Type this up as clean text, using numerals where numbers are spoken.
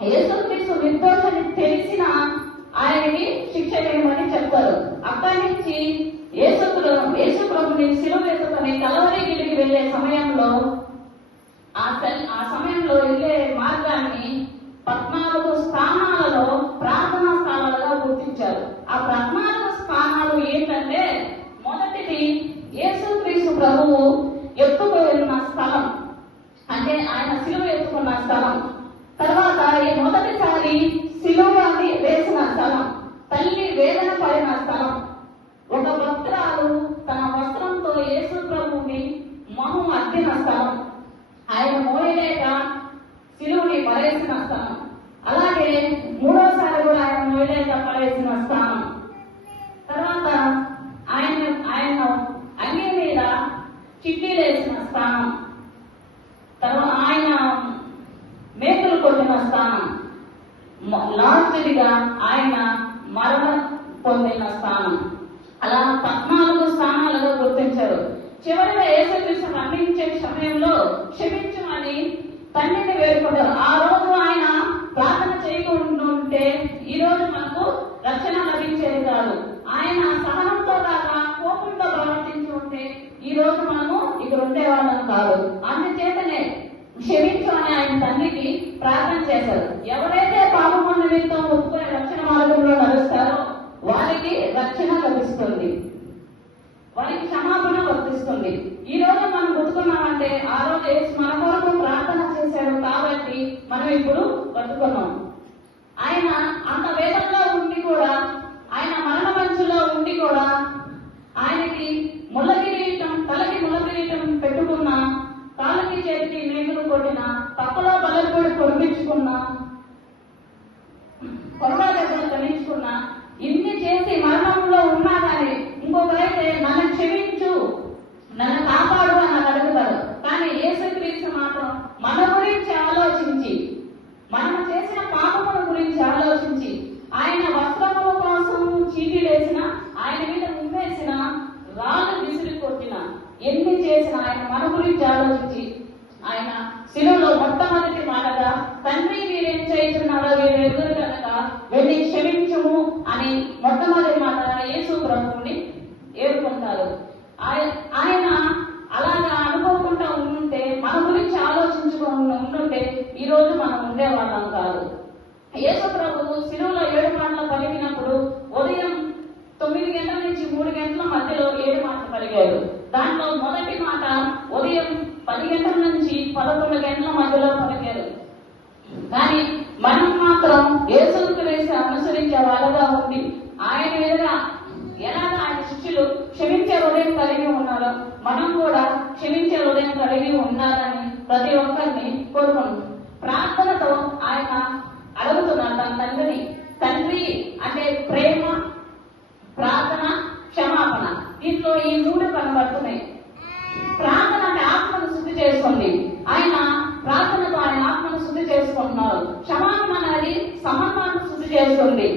యేసుక్రీస్తు నిర్దోషని తెలిసిన ఆయనకి శిక్ష వేయమని చెప్తారు. అక్కడి నుంచి యేసు ప్రభుని సిలువ వేసుకొని కలవరిగిరికి వెళ్లే సమయంలో ఆ సమయంలో వెళ్లే మార్గాన్ని 14 స్థానాలలో ప్రార్థనా స్థానాలుగా గుర్తించారు. ఆ 14 స్థానాలు ఏంటంటే, మొదటిది యేసుక్రీస్తు ప్రభువు ఎత్తుకున్న స్థలం, అంటే ఆయన సిలువ ఎత్తుకున్న స్థలం. తర్వాత మొదటిసారి సిలువని వేసిన స్థలం, తల్లి వేదన పడిన స్థలం, ఒక భక్తురాలు తన వస్త్రంతో యేసు ప్రభువుని మొహం అద్దిన స్థలం, ఆయన మోయలేక సిలువని పడేసిన స్థలం, అలాగే మూడోసారి కూడా ఆయన మోయలేక పడేసిన స్థానం. తర్వాత ఆయన అంగీ మీద చిట్టీలేసిన స్థానం, తర్వాత ఆయన మేకలు కొట్టిన స్థానం, లాస్ట్గా ఆయన మరణం పొందిన స్థానం. అలా 14 స్థానాలుగా గుర్తించారు. చివరిగా యేసుక్రీస్తు మరణించే సమయంలో క్షమించమని తండ్రిని వేడుకుంటారు. ఆ రోజు ఆయన ప్రార్థన చేయకుంటుంటే ఈ రోజు మనకు రక్షణ లభించేది కాదు. ఆయన సహనంతో కాక కోపంతో ప్రవర్తించి ఉంటే ఈ రోజు మనము ఇక్కడ ఉండేవాళ్ళం కాదు. అందుచేతనే క్షమించు అని ఆయన తండ్రికి ప్రార్థన చేశారు. ఎవరైతే పాపము నిమిత్తం ఒప్పుకొని రక్షణ మార్గంలో నడుస్తారో వారికి రక్షణ లభిస్తుంది, వారికి క్షమాపణ వర్తిస్తుంది. ఈ రోజు మనం బతుకున్నామంటే ఆ రోజు మన కొరకు ప్రార్థన చేశాడు కాబట్టి మనం ఇప్పుడు బతుకున్నాం. ఆయన అంత వేదంలో ఉండి కూడా, ఆయన మరణ మంచులో ఉండి కూడా, ఆయనకి తలకి ముళ్ళ కిరీటం పెట్టుకున్న, కాళ్ళకి చేతికి మేకులు కొట్టిన, తప్పలో బలపడి పొడిపించుకున్న, కొరడా దెబ్బలు కలిగించుకున్న, ఇన్ని చేసి మరణంలో ఉన్నా కానీ ఇంకొకరైతే నన్ను క్షమించు, నన్ను కాపాడు అని అడుగుతారు. కానీ యేసుక్రీస్తు మాత్రం మన గురించి ఆలోచించి, మనం చేసిన పాపముల గురించి ఆలోచించి, ఆయన వస్త్రముల కోసం చీటీలేసిన, ఆయన మీద ఉమ్మేసిన, రాళ్ళు విసిరి కొట్టిన, ఎన్ని చేసిన ఆయన మన గురించి ఆలోచించి ఆయన శిలువలో మొట్టమొదటి మాటగా తండ్రి వీరేం చేస్తున్నారో వీరు ఎదురు కనుక వెళ్ళి క్షమించుము అని మొట్టమొదటి మాట యేసు ప్రభువుని ఏరుకుంటారు. ఆయన అలాగా అనుకోకుండా ఉండుంటే, మన గురించి ఆలోచించుకుని ఉండుంటే ఈ రోజు మనం ఉండేవాళ్ళం కాదు. యేసు ప్రభువు శిలువలో 7 మాటలు పలికినప్పుడు ఉదయం 9 గంటల నుంచి 3 గంటల మధ్యలో 7 మాటలు పలికాడు. దాంట్లో మొదటి మాట ఉదయం 10 గంటల నుంచి 11 గంటల మధ్యలో పలికారు. కానీ మనం మాత్రం యేసుక్రీస్తు అనుసరించే వాళ్ళగా ఉండి ఆయన ఎదురా ఎలాగ ఆయన శిష్యులు క్షమించే హృదయం కలిగి ఉన్నారో మనం కూడా క్షమించే హృదయం కలిగి ఉండాలని ప్రతి ఒక్కరిని కోరుకుంటున్నాం. ప్రార్థనతో ఆయన అడుగుతున్నారు తన తండ్రిని. తండ్రి అంటే ప్రేమ, ప్రార్థన, క్షమాపణ. దీంట్లో ఈ 3 కనబడుతున్నాయి. ప్రార్థన అంటే ఆత్మను శుద్ధి చేసుకోండి. ఆయన ప్రార్థనతో ఆయన ఆత్మను శుద్ధి చేసుకుంటున్నారు. క్షమాపణ అనేది సమన్వాన్ని శుద్ధి చేసుకోండి.